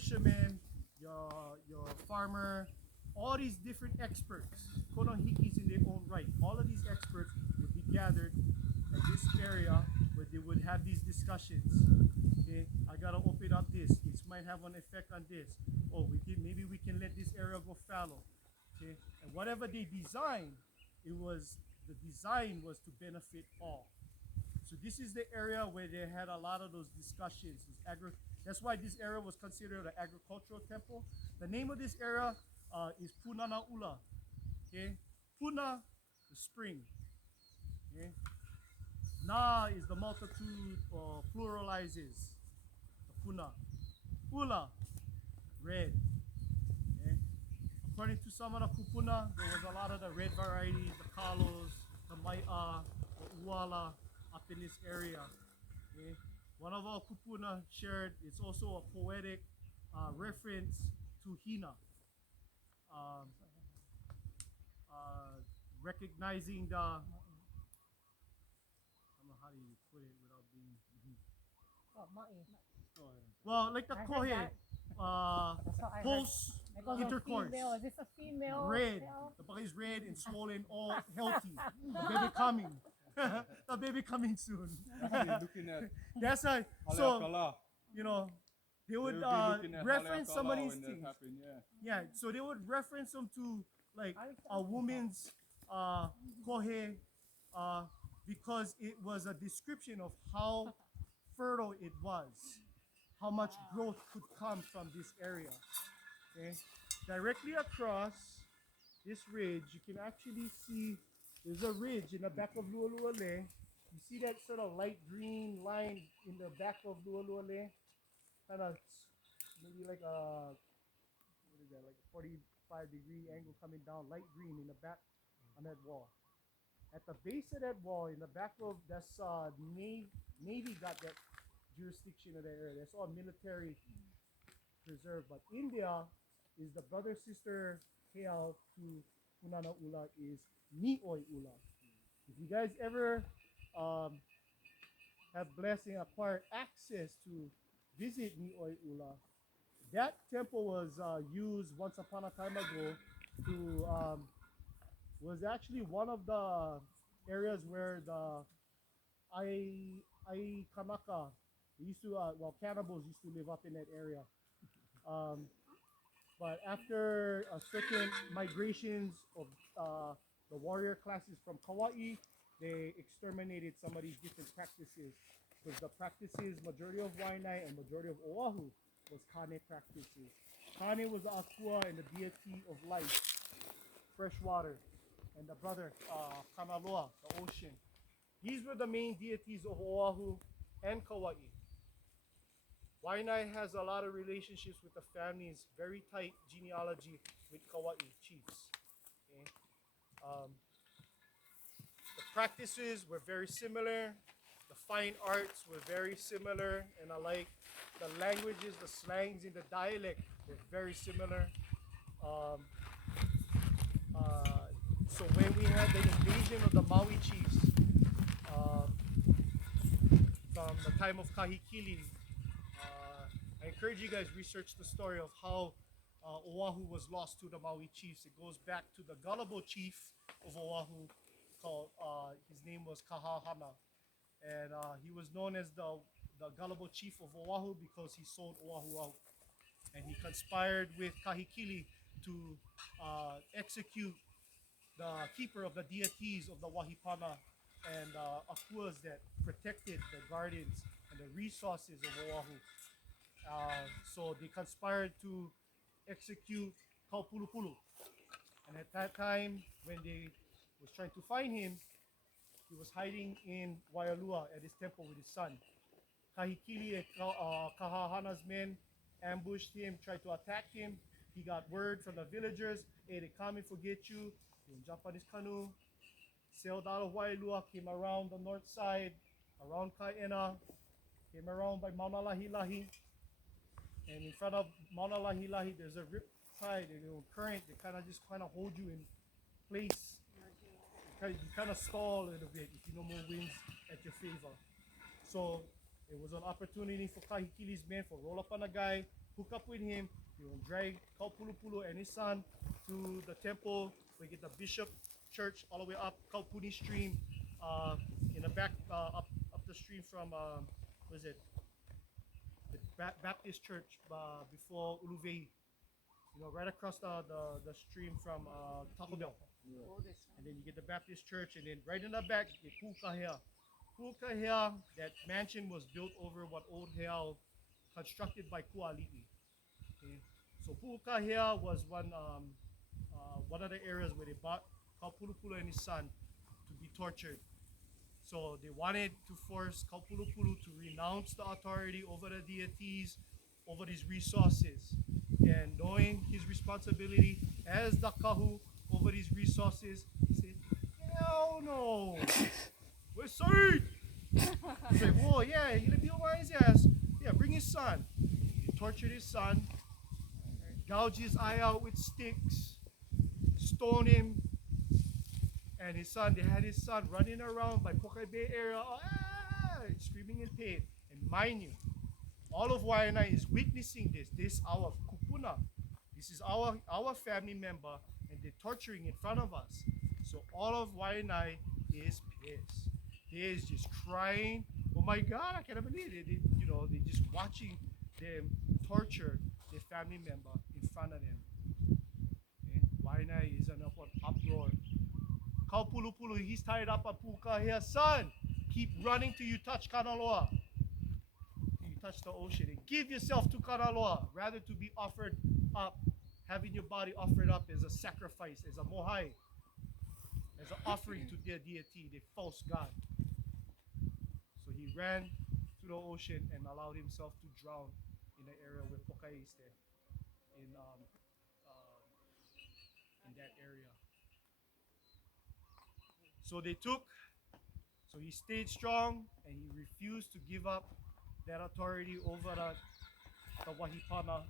fisherman, your farmer, all these different experts, konohikis in their own right. All of these experts would be gathered at this area where they would have these discussions. Okay, I gotta open up this. This might have an effect on this. Oh, maybe we can let this area go fallow. Okay, and whatever they designed, the design was to benefit all. So this is the area where they had a lot of those discussions. That's why this area was considered an agricultural temple. The name of this area is Punana Ula. Okay, Puna, the spring. Okay, Na is the multitude, or pluralizes. The Puna. Ula, red. Okay. According to some of the kupuna, there was a lot of the red varieties, the kalos, the mai'a, the uala, up in this area. Okay. One of our kupuna shared, it's also a poetic reference to Hina. Um, Recognizing the, I don't know how do you put it without being, well, like the kohe, post intercourse. Is this a female? Red. The body is red and swollen, all healthy. The baby coming. The baby coming soon. Looking at That's a, so, you know, they would reference some of these things. Happen, Yeah, so they would reference them to like a woman's kohe because it was a description of how fertile it was, how much growth could come from this area. Okay, directly across this ridge, you can actually see there's a ridge in the back of Lualuale. You see that sort of light green line in the back of Lualuale? Kind of maybe like a, what is that, like a 45-degree angle coming down, light green in the back on that wall. At the base of that wall, in the back of, that's Navy got that jurisdiction of that area. That's all military preserve. But India is the brother sister heiau to Punana Ula is Ni'oi Ula. If you guys ever have blessing, acquired access to visit Ni'oi Ula, that temple was used once upon a time ago to was actually one of the areas where the Ai Kanaka used to cannibals used to live up in that area. But after certain migrations of the warrior classes from Kauai, they exterminated some of these different practices. Because the practices, majority of Wai'anae and majority of Oahu, was Kane practices. Kane was the akua and the deity of life, fresh water, and the brother Kanaloa, the ocean. These were the main deities of Oahu and Kauai. Wai'anae has a lot of relationships with the families, very tight genealogy with Kauai chiefs. Okay? The practices were very similar. The fine arts were very similar and alike. The languages, the slangs in the dialect were very similar. So when we had the invasion of the Maui chiefs from the time of Kahikili, I encourage you guys research the story of how Oahu was lost to the Maui chiefs. It goes back to the gullible chief of Oahu called, his name was Kahahana. And he was known as the gullible chief of Oahu because he sold Oahu out. And he conspired with Kahikili to execute the keeper of the deities of the Wahipana and akuas that protected the gardens and the resources of Oahu. So they conspired to execute Kaupulupulu. And at that time, when they was trying to find him, he was hiding in Waialua at his temple with his son. Kahikili and Kahahana's men ambushed him, tried to attack him. He got word from the villagers, hey, they come and forget you. He jumped on his canoe, sailed out of Waialua, came around the north side, around Kaena, came around by Mauna Lahilahi. And in front of Mauna Lahilahi, there's a rip tide, a current that kind of hold you in place. You kind of stall a little bit if you know more winds at your favor. So it was an opportunity for Kahikili's men to roll up on a guy, hook up with him. He will drag Kaupulupulu and his son to the temple. We get the bishop church all the way up Kaupuni stream, in the back, up the stream from what is it? The Baptist church before Uluvei. You know, right across the stream from Taco Bell. And then you get the Baptist church, and then right in the back, you get Pu'ukahea. Pu'ukahea, that mansion was built over what old Heao constructed by Kuali'i. Okay? So Pu'ukahea was one of the areas where they brought Kaupulupulu and his son to be tortured. So they wanted to force Kaupulupulu to renounce the authority over the deities, over these resources. And knowing his responsibility as the kahu over these resources, he said, hell no, we're sorry. He said, whoa, yeah, you're gonna be over his ass. Yeah, bring his son. He tortured his son, gouged his eye out with sticks, stoned him, and his son, they had his son running around by Poki'i Bay area, screaming in pain. And mind you, all of Wai'anae is witnessing this. This is our kupuna. This is our family member, and they're torturing in front of us. So all of Wai'anae is pissed. They're just crying. Oh my God, I cannot believe it. They're just watching them torture their family member in front of them. Okay? Wai'anae is an uproar. Kaupulupulu, he's tied up at Pu'ukahea. Son, keep running till you touch Kanaloa. You touch the ocean and give yourself to Kanaloa, rather to be offered up, having your body offered up as a sacrifice, as a mohai, as an offering to their deity, their false god. So he ran to the ocean and allowed himself to drown in the area where Poki'i is there, in that area. So he stayed strong, and he refused to give up that authority over the Wahipana.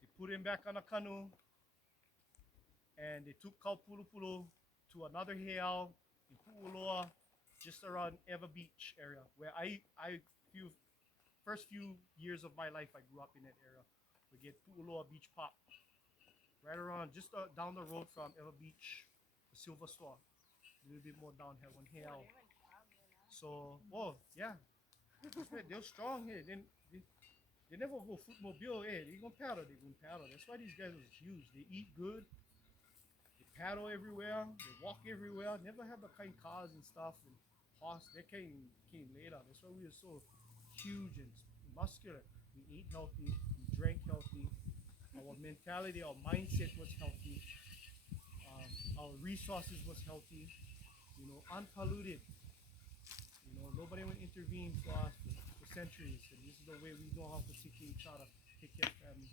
They put him back on a canoe, and they took Kaupulupulu to another heiau in Pu'uloa, just around Eva Beach area, where first few years of my life I grew up in that area. We get Pu'uloa Beach Park, right around just down the road from Eva Beach, the Silver Store, a little bit more down here, one heiau. So, yeah, they're strong here. They never go footmobile. Hey, they gonna paddle. That's why these guys are huge. They eat good. They paddle everywhere. They walk everywhere. Never have the kind cars and stuff and horse. They came later. That's why we are so huge and muscular. We ate healthy. We drank healthy. Our mentality, our mindset was healthy. Our resources was healthy. Unpolluted. Nobody would intervene for us for centuries, and this is the way we know how to take care of each other, take care of family.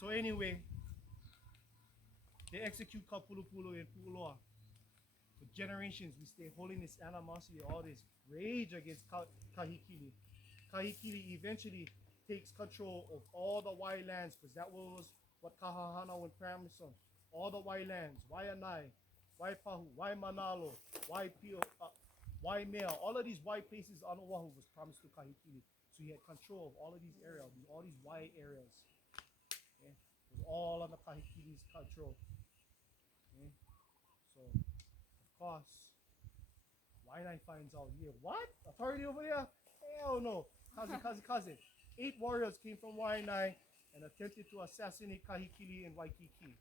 So anyway, they execute Kaupulupulu in Pu'uloa. For generations, we stay holding this animosity, all this rage against Kahikili. Kahikili eventually takes control of all the Wai lands, because that was what Kahahana would promise on. All the Wai lands, Wai'anae, Waipahu, Waimanalo, Waipio, Waimea, all of these Wai places on Oahu was promised to Kahikili. So he had control of all of these areas, all these Wai areas. Okay? It was all under Kahikili's control. Okay? So, of course, Wai'anae finds out here, what? Authority over there? Hell no. Cousin. 8 warriors came from Wai'anae and attempted to assassinate Kahikili and Waikiki.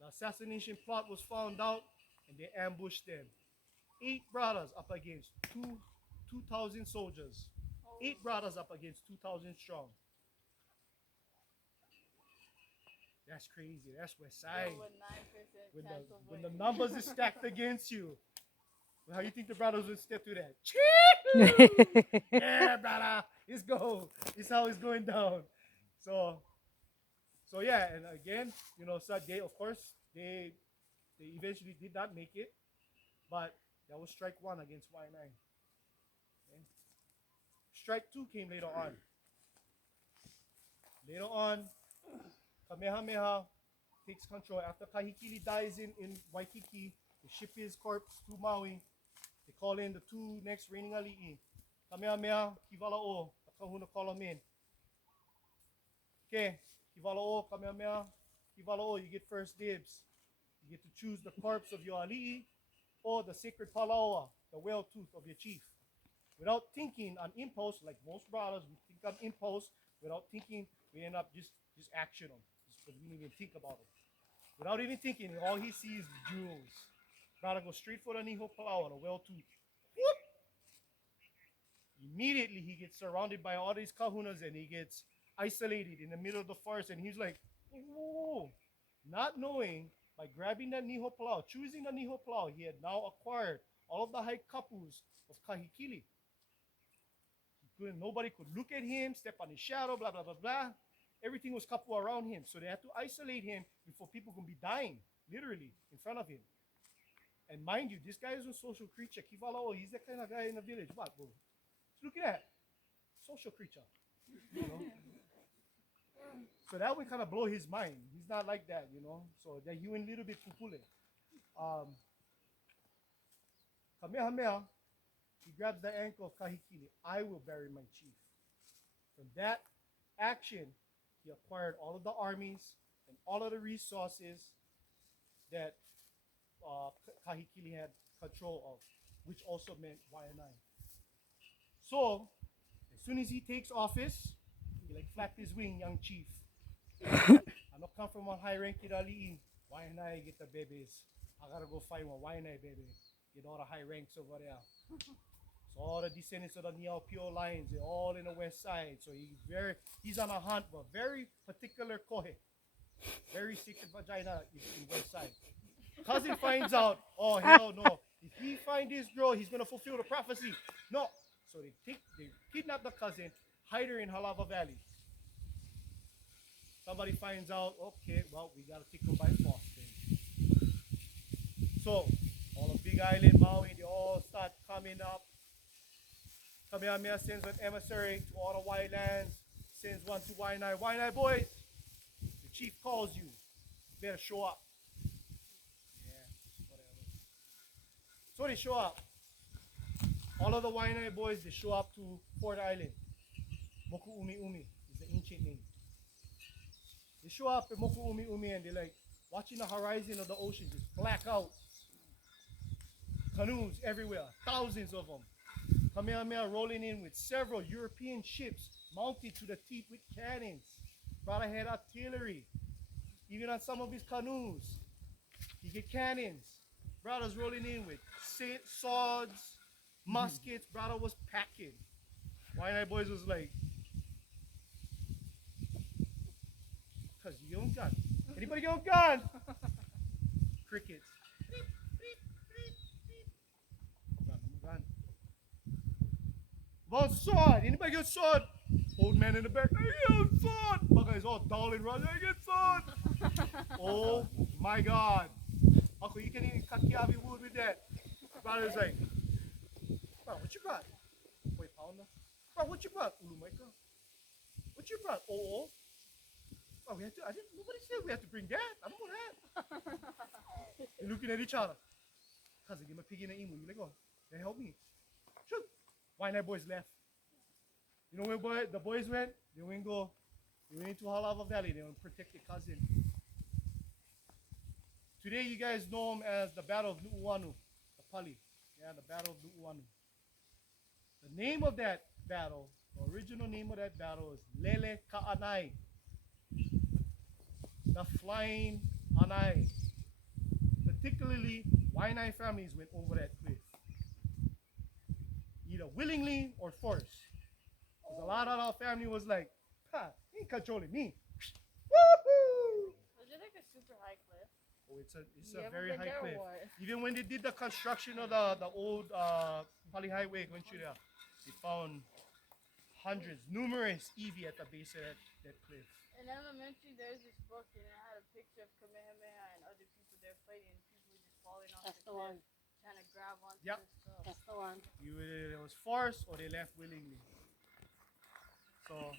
The assassination plot was found out, and they ambushed them. 8 brothers up against 2,000 soldiers. 8 brothers up against 2,000 strong. That's crazy. That's West Side. When the numbers is stacked against you, how do you think the brothers would step through that? Yeah, brother. Let's go. This is how it's going down. So yeah, and again, so they, of course, they eventually did not make it, but that was strike 1 against Wai'anae. Okay. Strike 2 came later on. Later on, Kamehameha takes control. After Kahikili dies in Waikiki, they ship his corpse to Maui. They call in the 2 next reigning ali'i. Kamehameha, Kivala'o, the kahuna call him in. Okay, Kivalo'o, Kamehameha, Kivalo'o, you get first dibs. You get to choose the corpse of your ali'i or the sacred palaoa, the whale tooth of your chief. Without thinking on impulse, like most brothers, we think on impulse. Without thinking, we end up just action them, just because we didn't even think about them. Without even thinking, all he sees is jewels. Brother goes straight for the niho palaoa, the whale tooth. Whoop! Immediately, he gets surrounded by all these kahunas and he gets isolated in the middle of the forest. And he's like, whoa, not knowing by grabbing that niho palau, choosing the niho palau, he had now acquired all of the high kapus of Kahikili. Nobody could look at him, step on his shadow, blah, blah, blah, blah. Everything was kapu around him. So they had to isolate him before people could be dying, literally, in front of him. And mind you, this guy is a social creature. Kivalao, he's that kind of guy in the village. What, bro? Look at that. Social creature. You know? So that would kind of blow his mind. He's not like that, you know. So that he went a little bit pupule. Kamehameha, he grabs the ankle of Kahikili. I will bury my chief. From that action, he acquired all of the armies and all of the resources that Kahikili had control of, which also meant Wai'anae. So, as soon as he takes office, he like flapped his wing, young chief. I don't come from a high rank in ali'i. Wai'anae get the babies. I gotta go find one Wai'anae baby. Get all the high ranks over there. So all the descendants of the Niaupio lines, they're all in the west side. So he's on a hunt for a very particular kohe. Very secret vagina in west side. Cousin finds out, oh hell no. If he find this girl, he's gonna fulfill the prophecy. No. So they kidnap the cousin, hide her in Halava Valley. Somebody finds out, okay, well, we gotta take her by force then. So all the Big Island, Maui, they all start coming up. Kamehameha sends an emissary to all the white lands, sends one to Wai'anae. Wai'anae boys, the chief calls you. You better show up. Yeah, whatever. So they show up. All of the Wai'anae boys, they show up to Fort Island. Moku Umi Umi is the ancient name. They show up at Moku Umi Umi and they're like watching the horizon of the ocean just black out. Canoes everywhere, thousands of them. Kamehameha rolling in with several European ships mounted to the teeth with cannons. Brother had artillery. Even on some of his canoes, he get cannons. Brothers rolling in with swords, muskets. Brother was packing. Wai'anae boys was like, cause you got a gun. Anybody got a gun? Crickets. About sword. Anybody get sword? Old man in the back. I get sword. My guy's all dull and running. I get sword. Oh my God. Uncle, you can even cut kiavi wood with that. Brother's like, bro, what you got? Wait, pounder. Bro, what you got? Ulumaika. What you brought? Oh. Oh, we have to. Nobody said we have to bring that. I don't know that. They're looking at each other. Cousin, give me a pig in the emu. You let go. They help me. Shoot. Wai'anae boys left. You know where the boys went? They went into Halava Valley. They went to protect their cousin. Today you guys know him as the Battle of Nu'uanu, the Pali. Yeah, the Battle of Nu'uanu. The name of that battle, the original name of that battle is Lele Ka'anai. The Flying Anai. Particularly, Wai'anae families went over that cliff. Either willingly or forced. Because a lot of our family was like, ha, he ain't controlling me. Woohoo! Was it like a super high cliff? Oh, it's a very high cliff. Even when they did the construction of the old Pali Highway going through there, they found numerous Eevee at the base of that cliff. In elementary, there's this book and it had a picture of Kamehameha and other people there fighting. People were just falling off the cliff, trying to grab onto the stuff. That's the one. It was forced or they left willingly. So,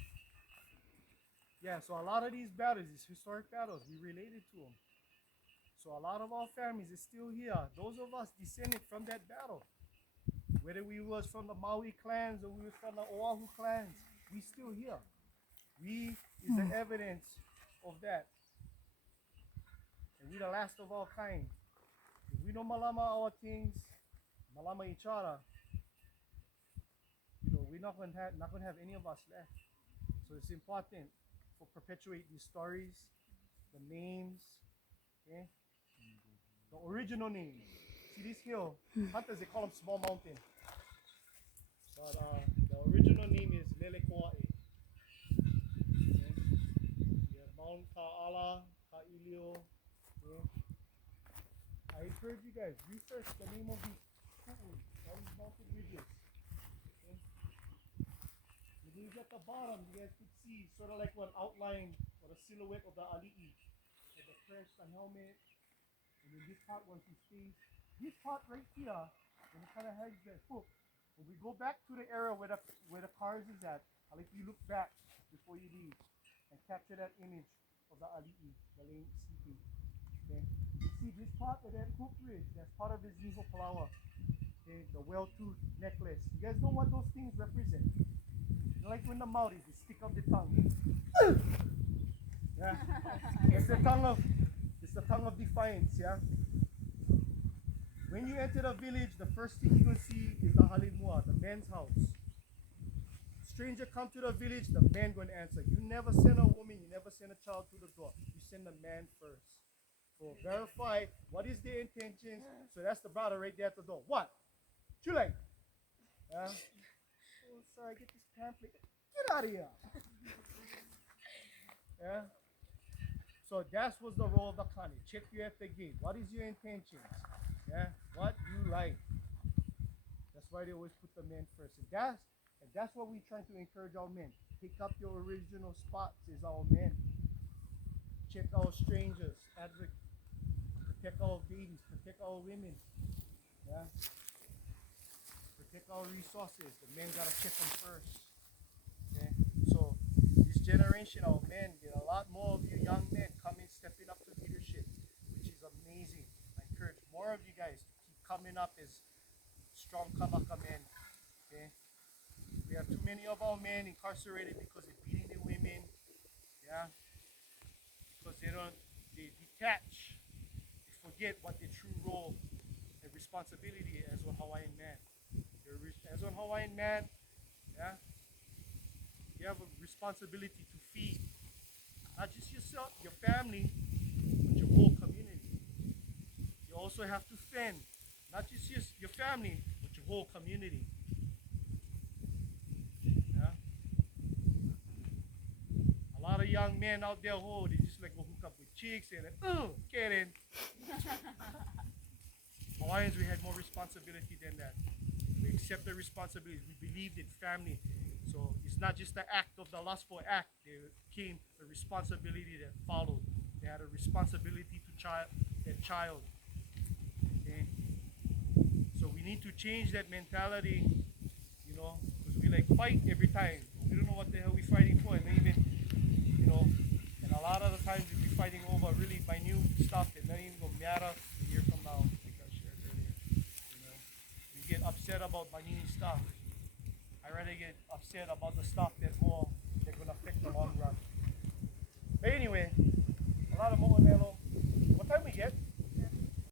yeah, so a lot of these battles, these historic battles, we related to them. So a lot of our families is still here. Those of us descended from that battle. Whether we was from the Maui clans or we was from the Oahu clans, we still here. We is the evidence of that. And we the last of all kind. If we don't malama our things, malama each other, we're not gonna have any of us left. So it's important to perpetuate these stories, the names, okay? The original names. See this hill? Hunters, they call them small mountain. But the original name is Lelekoa'e. Okay? You have Mount Ka'ala, Ka'ilio. Okay? I encourage you guys, research the name of these all these mountain ridges. Okay? When you get the bottom, you guys could see sort of like one outline or a silhouette of the ali'i. So the crest, the helmet, and then this part was his face. This part right here, and it kind of has that hook. When we go back to the area where the cars is at, I'll let you look back before you leave and capture that image of the ali'i, the laying sleeping. Okay? You see this part of that hook ridge, that's part of his niho palawa. Okay? The well-toothed necklace. You guys know what those things represent? Like when the Maoris, they stick out the tongue. Yeah? It's the tongue of defiance, yeah? When you enter the village, the first thing you're going to see is the halimua, the men's house. Stranger come to the village, the man going to answer. You never send a woman, you never send a child to the door. You send the man first. So verify what is their intentions. So that's the brother right there at the door. What? Chulay. Yeah? Oh, sorry, get this pamphlet. Get out of here. Yeah? So that was the role of the Kani. Check you at the gate. What is your intentions? Yeah? What you like. That's why they always put the men first. And that's what we're trying to encourage our men. Pick up your original spots as our men. Check our strangers. Protect our babies. Protect our women. Yeah? Protect our resources. The men gotta check them first. Okay? So this generation, our men, get a lot more of you young men coming, stepping up to leadership, which is amazing. I encourage more of you guys to keep coming up as strong Kamaka men. Okay? We have too many of our men incarcerated because they're beating the women. Yeah? Because they detach. They forget what their true role and responsibility is as a Hawaiian man. As a Hawaiian man, yeah, you have a responsibility to feed not just yourself, your family, but your whole community. You also have to fend not just your family, but your whole community. Yeah. A lot of young men out there, they just like go hook up with chicks and get in. Hawaiians, we had more responsibility than that. We accept the responsibilities. We believed in family. So it's not just the act of the lustful act. There came the responsibility that followed. They had a responsibility to their child. Okay? So we need to change that mentality, because we like fight every time. We don't know what the hell we're fighting for. And even, and a lot of the times we'll be fighting over really minute stuff that doesn't even go matter a year from now, like I shared earlier. We get upset about minute stuff. I rather get upset about the stuff that's going to affect the long run. But anyway, a lot of mo'onelo.